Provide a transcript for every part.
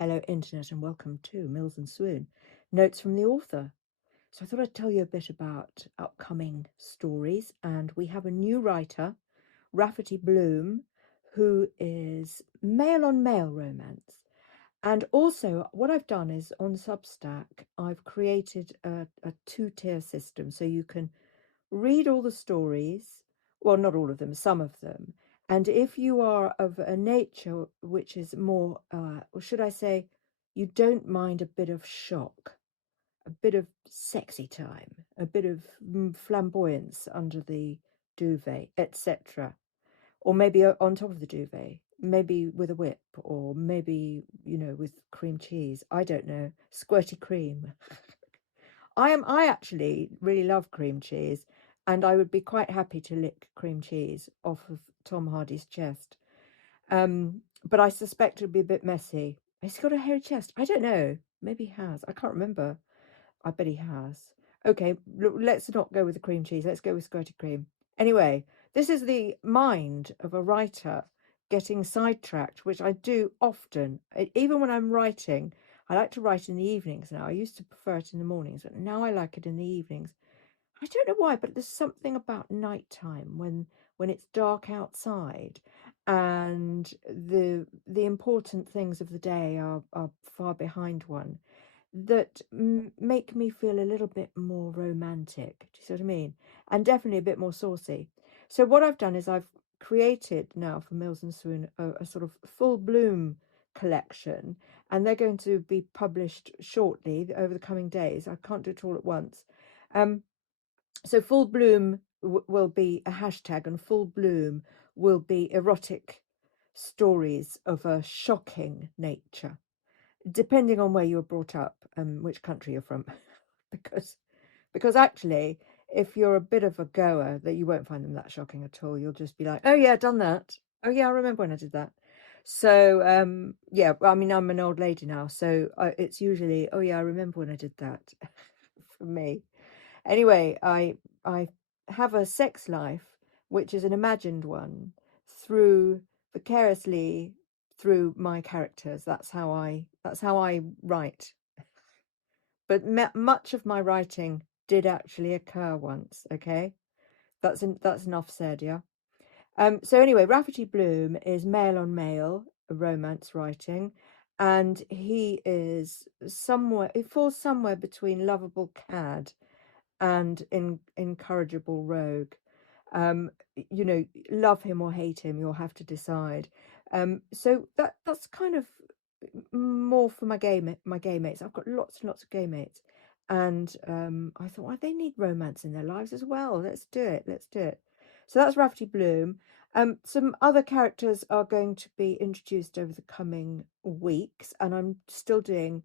Hello, Internet, and welcome to Mills and Swoon. Notes from the author. So, I thought I'd tell you a bit about upcoming stories. And we have a new writer, Rafferty Bloom, who is male on male romance. And also, what I've done is on Substack, I've created a two-tier system so you can read all the stories, well, not all of them, some of them. And if you are of a nature which is more, or should I say, you don't mind a bit of shock, a bit of sexy time, a bit of flamboyance under the duvet, etc. Or maybe on top of the duvet, maybe with a whip, or maybe, with cream cheese. I don't know, squirty cream. I actually really love cream cheese, and I would be quite happy to lick cream cheese off of Tom Hardy's chest. But I suspect it'll be a bit messy. Has he got a hairy chest? I don't know. Maybe he has. I can't remember. I bet he has. Okay, let's not go with the cream cheese. Let's go with squirty cream. Anyway, this is the mind of a writer getting sidetracked, which I do often. Even when I'm writing, I like to write in the evenings now. I used to prefer it in the mornings, but now I like it in the evenings. I don't know why, but there's something about nighttime when it's dark outside and the important things of the day are far behind one that make me feel a little bit more romantic. Do you see what I mean? And definitely a bit more saucy. So what I've done is I've created now for Mills and Swoon a sort of full bloom collection, and they're going to be published shortly over the coming days. I can't do it all at once. So full bloom will be a hashtag, and full bloom will be erotic stories of a shocking nature, depending on where you were brought up and which country you're from. because actually, if you're a bit of a goer, that you won't find them that shocking at all. You'll just be like, oh yeah, done that. Oh yeah, I remember when I did that. So yeah, I mean, I'm an old lady now, so it's usually, oh yeah, I remember when I did that for me. Anyway, I have a sex life which is an imagined one through vicariously through my characters. That's how I write. But much of my writing did actually occur once. Okay, that's enough said. Yeah. So anyway, Rafferty Bloom is male on male romance writing, and he falls somewhere between lovable cad and incorrigible rogue. Um, love him or hate him, you'll have to decide. So that's kind of more for my gay mates. I've got lots and lots of gay mates, and I thought, well, they need romance in their lives as well. Let's do it. Let's do it. So that's Rafferty Bloom. Some other characters are going to be introduced over the coming weeks, and I'm still doing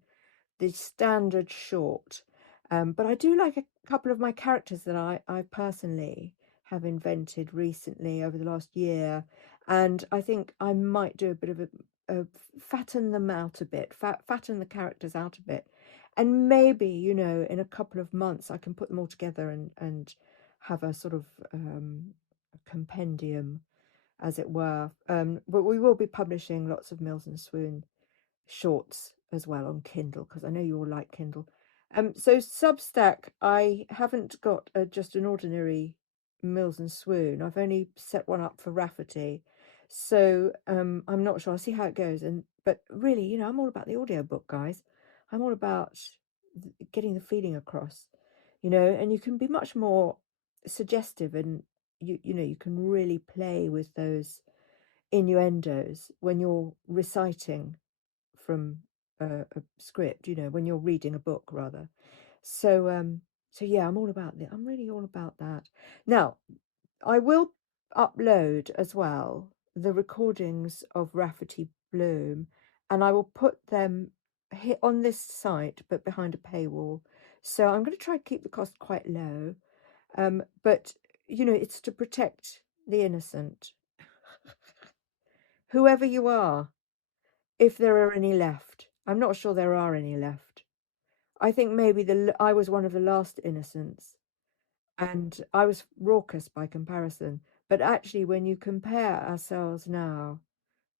the standard short. But I do like a couple of my characters that I personally have invented recently over the last year. And I think I might do a bit of a fatten them out a bit, fatten the characters out a bit. And maybe, in a couple of months, I can put them all together and have a sort of compendium, as it were. But we will be publishing lots of Mills and Swoon shorts as well on Kindle, because I know you all like Kindle. So Substack, I haven't got just an ordinary Mills and Swoon. I've only set one up for Rafferty, so I'm not sure. I'll see how it goes. But really, I'm all about the audiobook, guys. I'm all about getting the feeling across, and you can be much more suggestive, and you can really play with those innuendos when you're reciting from a script, when you're reading a book rather. So yeah, I'm really all about that. Now, I will upload as well the recordings of Rafferty Bloom, and I will put them on this site, but behind a paywall. So I'm going to try to keep the cost quite low, but it's to protect the innocent, whoever you are. If there are any left. I'm not sure there are any left. I think maybe I was one of the last innocents, and I was raucous by comparison. But actually, when you compare ourselves now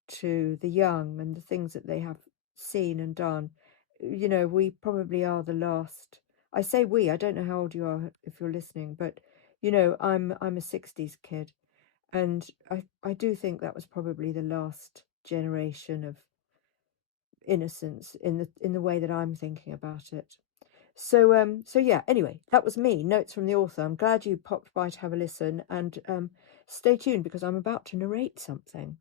to the young and the things that they have seen and done. You know, we probably are the last. I say we, I don't know how old you are if you're listening, but you know, I'm a 60s kid, and I do think that was probably the last generation of innocence in the way that I'm thinking about it. So yeah, anyway, that was me, notes from the author. I'm glad you popped by to have a listen, and stay tuned because I'm about to narrate something.